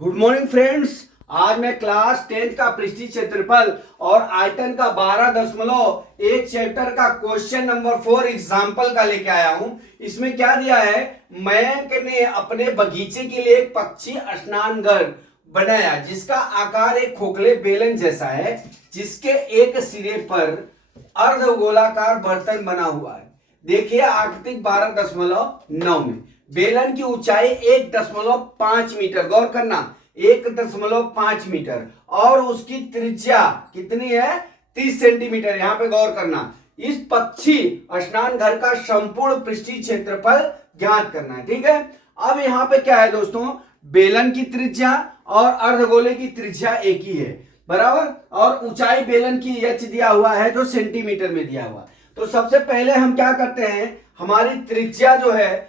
Good morning friends. आज मैं class 10th का पृष्ठीय क्षेत्रफल और आयतन का 12.1 चैप्टर का क्वेश्चन नंबर 4 एग्जाम्पल का लेके आया हूं। इसमें क्या दिया है, मैंने अपने बगीचे के लिए एक पक्षी स्नान घर बनाया जिसका आकार एक खोखले बेलन जैसा है, जिसके एक सिरे पर अर्धगोलाकार बर्तन बना हुआ है। देखिए आकृति 12.9 में बेलन की ऊंचाई 1.5 मीटर, गौर करना 1.5 मीटर, और उसकी त्रिज्या कितनी है 30 सेंटीमीटर। यहां पे गौर करना, इस पक्षी स्नान घर का संपूर्ण पृष्ठीय क्षेत्रफल ज्ञात करना है। ठीक है, अब यहां पे क्या है दोस्तों, बेलन की त्रिज्या और अर्धगोले की त्रिज्या एक ही है, बराबर, और ऊंचाई बेलन की एच दिया हुआ है जो सेंटीमीटर में दिया हुआ। तो सबसे पहले हम क्या करते हैं, हमारी त्रिज्या जो है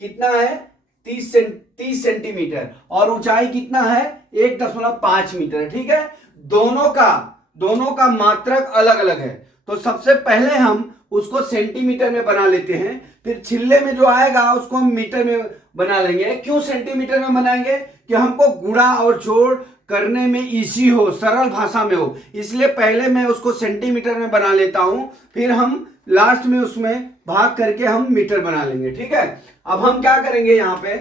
कितना है 30 सेंटीमीटर, और ऊंचाई कितना है 1.5 मीटर। ठीक है, दोनों का मात्रक अलग अलग है। तो सबसे पहले हम उसको सेंटीमीटर में बना लेते हैं, फिर छिल्ले में जो आएगा उसको हम मीटर में बना लेंगे। क्यों सेंटीमीटर में बनाएंगे, कि हमको गुणा और जोड़ करने में इजी हो, सरल भाषा में हो, इसलिए पहले मैं उसको सेंटीमीटर में बना लेता हूं, फिर हम लास्ट में उसमें भाग करके हम मीटर बना लेंगे। ठीक है, अब हम क्या करेंगे, यहाँ पे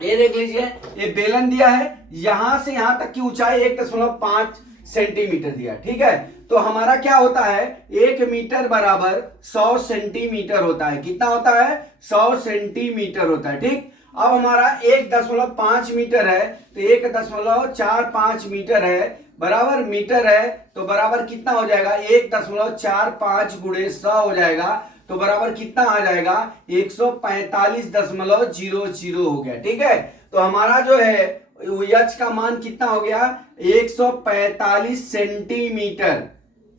ये देख लीजिए, ये बेलन दिया है, यहां से यहां तक की ऊंचाई 1.5 सेंटीमीटर दिया। ठीक है, तो हमारा क्या होता है, 1 मीटर बराबर 100 सेंटीमीटर होता है। कितना होता है, 100 सेंटीमीटर होता है। ठीक, अब हमारा 1.5 मीटर है, तो 1.45 मीटर है, बराबर मीटर है, तो बराबर कितना हो जाएगा 1.45 गुणे 100 हो जाएगा, तो बराबर कितना आ जाएगा 145.00 हो गया। ठीक है, तो हमारा जो है एच का मान कितना हो गया 145 सेंटीमीटर।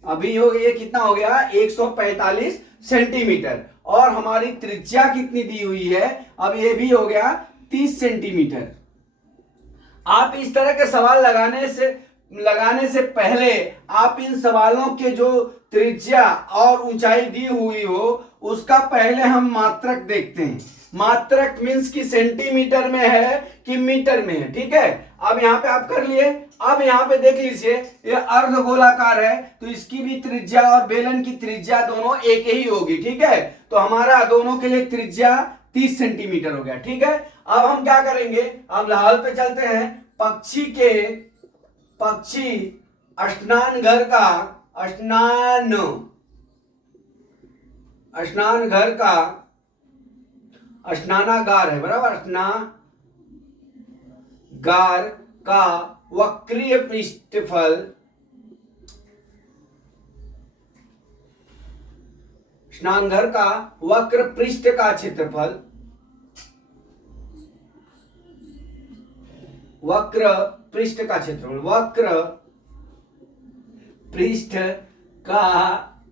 अभी हो गया कितना हो गया 145 सेंटीमीटर, और हमारी त्रिज्या कितनी दी हुई है, अब ये भी हो गया 30 सेंटीमीटर। आप इस तरह के सवाल लगाने से पहले आप इन सवालों के जो त्रिज्या और ऊंचाई दी हुई हो उसका पहले हम मात्रक देखते हैं। मात्रक मींस कि सेंटीमीटर में है कि मीटर में है। ठीक है, अब यहां पे आप कर लिए। अब यहां पे देख लीजिए, ये अर्धगोलाकार है, तो इसकी भी त्रिज्या और बेलन की त्रिज्या दोनों एक ही होगी। ठीक है, तो हमारा दोनों के लिए त्रिज्या 30 सेंटीमीटर हो गया। ठीक है, अब हम क्या करेंगे, अब हल पे चलते हैं। पक्षी स्नान घर का स्नानागार है, बराबर, स्नानागार का वक्रीय पृष्ठफल स्नानघर का वक्र पृष्ठ का क्षेत्रफल, वक्र पृष्ठ का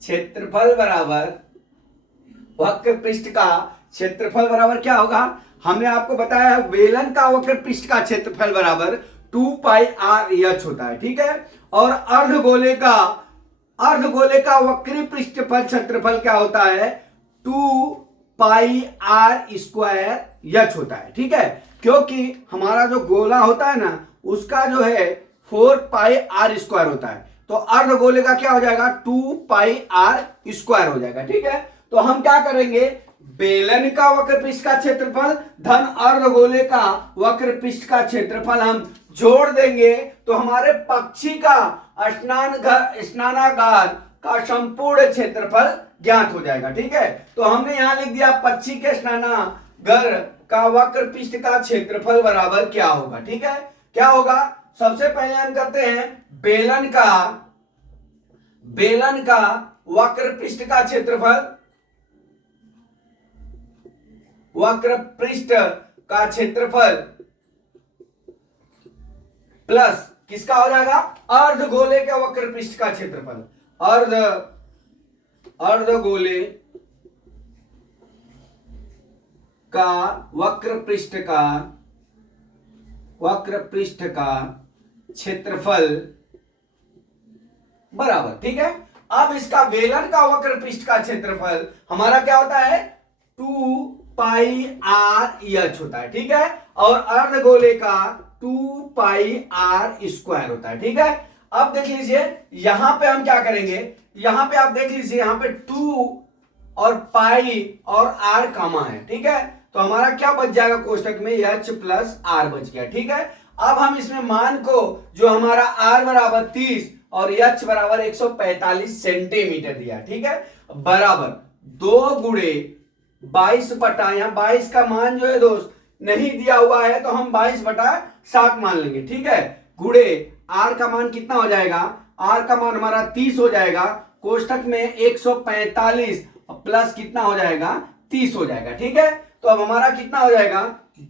क्षेत्रफल बराबर, वक्र पृष्ठ का क्षेत्रफल बराबर क्या होगा, हमने आपको बताया बेलन का वक्र पृष्ठ का क्षेत्रफल बराबर 2 पाई आर एच होता है। ठीक है, और अर्धगोले का वक्री पृष्ठफल क्षेत्रफल क्या होता है 2 पाई आर स्क्वायर एच होता है। ठीक है, क्योंकि हमारा जो गोला होता है ना उसका जो है 4 पाई आर स्क्वायर होता है, तो अर्धगोले का क्या हो जाएगा 2 पाई आर स्क्वायर हो जाएगा। ठीक है, तो हम क्या करेंगे, बेलन का वक्र पृष्ठ का क्षेत्रफल धन अर्धगोले का वक्र पृष्ठ का क्षेत्रफल हम जोड़ देंगे, तो हमारे पक्षी का स्नानागार का संपूर्ण क्षेत्रफल ज्ञात हो जाएगा। ठीक है, तो हमने यहां लिख दिया पक्षी के स्नानागार का वक्र पृष्ठ का क्षेत्रफल बराबर क्या होगा। ठीक है, क्या होगा, सबसे पहले हम करते हैं बेलन का वक्र पृष्ठ का क्षेत्रफल, वक्र पृष्ठ का क्षेत्रफल प्लस किसका हो जाएगा अर्धगोले के वक्र पृष्ठ का क्षेत्रफल, अर्धगोले का वक्र पृष्ठ का क्षेत्रफल बराबर। ठीक है, अब इसका बेलन का वक्र पृष्ठ का क्षेत्रफल हमारा क्या होता है 2 पाई आर एच होता है, ठीक है। और अर्धगोले का 2 पाई आर स्क्वायर होता है, ठीक है। अब देख लीजिए यहां पे हम क्या करेंगे, यहां पे आप देख लीजिए यहां पे 2 और पाई और आर कामा है, ठीक है। तो हमारा क्या बच जाएगा कोष्टक में, एच प्लस आर बच गया, ठीक है। अब हम इसमें मान को जो हमारा आर बराबर 30 और एच बराबर 145 सेंटीमीटर दिया, ठीक है, बराबर 2 गुणे 22 बटा, यहाँ 22 का मान जो है दोस्त नहीं दिया हुआ है तो हम 22 बटा 60 मान लेंगे, ठीक है। गुणे आर का मान कितना हो जाएगा, आर का मान हमारा 30 हो जाएगा, कोष्टक में 145 प्लस कितना हो जाएगा 30 हो जाएगा, ठीक है। तो अब हमारा कितना हो जाएगा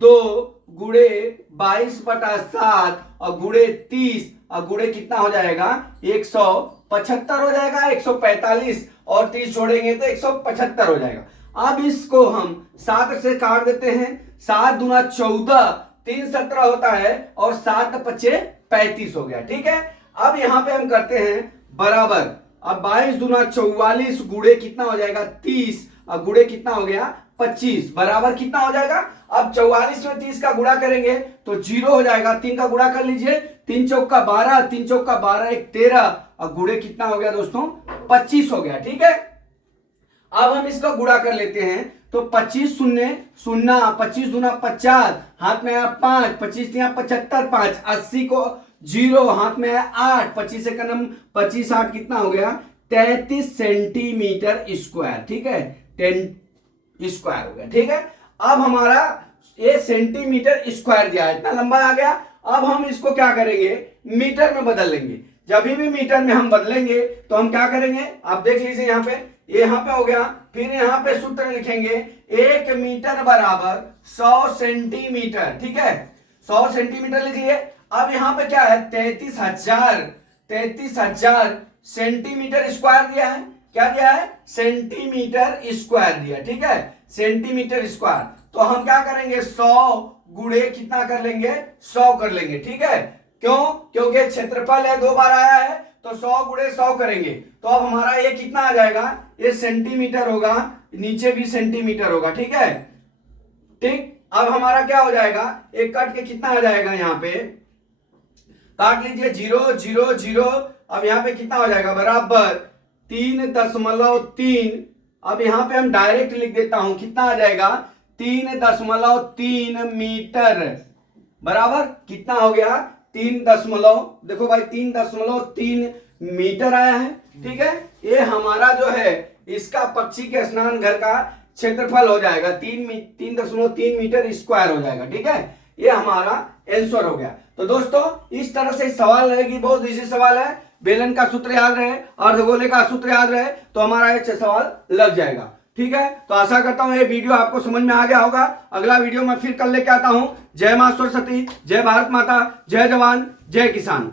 2 गुणे 22 बटा 7 और गुणे 30 और गुणे कितना हो जाएगा 175 हो जाएगा, 145 और 30 जोड़ेंगे तो 175 हो जाएगा। अब इसको हम 7 से काट देते हैं, 7 दूना 14, 3 17 होता है और 7 पचे 35 हो गया, ठीक है। अब यहां पे हम करते हैं बराबर, अब 22 दूना 44 गुणे कितना हो जाएगा 30 और गुणे कितना हो गया 25 बराबर कितना हो जाएगा, अब 44 में 30 का गुणा करेंगे तो 0 हो जाएगा, 3 का गुणा कर लीजिए, 3 चौका 12, 3 चौका 12 1 13 और गुणे कितना हो गया दोस्तों 25 हो गया, ठीक है। अब हम इसका गुणा कर लेते हैं तो 25 शून्य शून्य, 25 दूना 50, हाथ में आया 5, 25 दिया 75, 5 80 को 0, हाथ में आया 8, 25 का नम 25 8 कितना हो गया 33 सेंटीमीटर स्क्वायर, ठीक है, 10 स्क्वायर हो गया, ठीक है। अब हमारा ये सेंटीमीटर स्क्वायर दिया है, इतना लंबा आ गया। अब हम इसको क्या करेंगे मीटर में बदल लेंगे, जब भी मीटर में हम बदलेंगे तो हम क्या करेंगे, आप देख लीजिए यहाँ पे, यहाँ पे हो गया, फिर यहाँ पे सूत्र लिखेंगे 1 मीटर बराबर 100 सेंटीमीटर, ठीक है, 100 सेंटीमीटर लिख लिए। अब यहाँ पे क्या है 33,000 सेंटीमीटर स्क्वायर दिया है, क्या दिया है सेंटीमीटर स्क्वायर दिया, ठीक है, सेंटीमीटर स्क्वायर। तो हम क्या करेंगे 100 गुणे कितना कर लेंगे 100 कर लेंगे, ठीक है। क्यों, क्योंकि क्षेत्रफल है 2 बार आया है तो 100 गुणे 100 करेंगे तो अब हमारा ये कितना आ जाएगा, ये सेंटीमीटर होगा, नीचे भी सेंटीमीटर होगा, ठीक है, ठीक। अब हमारा क्या हो जाएगा, एक काट के कितना आ जाएगा, यहाँ पे काट लीजिए 0 0 0, अब यहाँ पे कितना हो जाएगा बराबर 3.3। अब यहाँ पे हम डायरेक्ट लिख देता हूं, कितना आ जाएगा 3.3 मीटर बराबर कितना हो गया 3 देखो भाई 3.3 मीटर आया है, ठीक है। ये हमारा जो है इसका पक्षी के स्नान घर का क्षेत्रफल हो जाएगा 3.3 मीटर स्क्वायर हो जाएगा, ठीक है। ये हमारा आंसर हो गया। तो दोस्तों इस तरह से सवाल रहेगी, बहुत इजी सवाल है, बेलन का सूत्र याद रहे, अर्धगोले का सूत्र याद रहे तो हमारा ये सवाल लग जाएगा, ठीक है। तो आशा करता हूं ये वीडियो आपको समझ में आ गया होगा। अगला वीडियो मैं फिर कल लेके आता हूं। जय मां सरस्वती, जय भारत माता, जय जवान, जय किसान।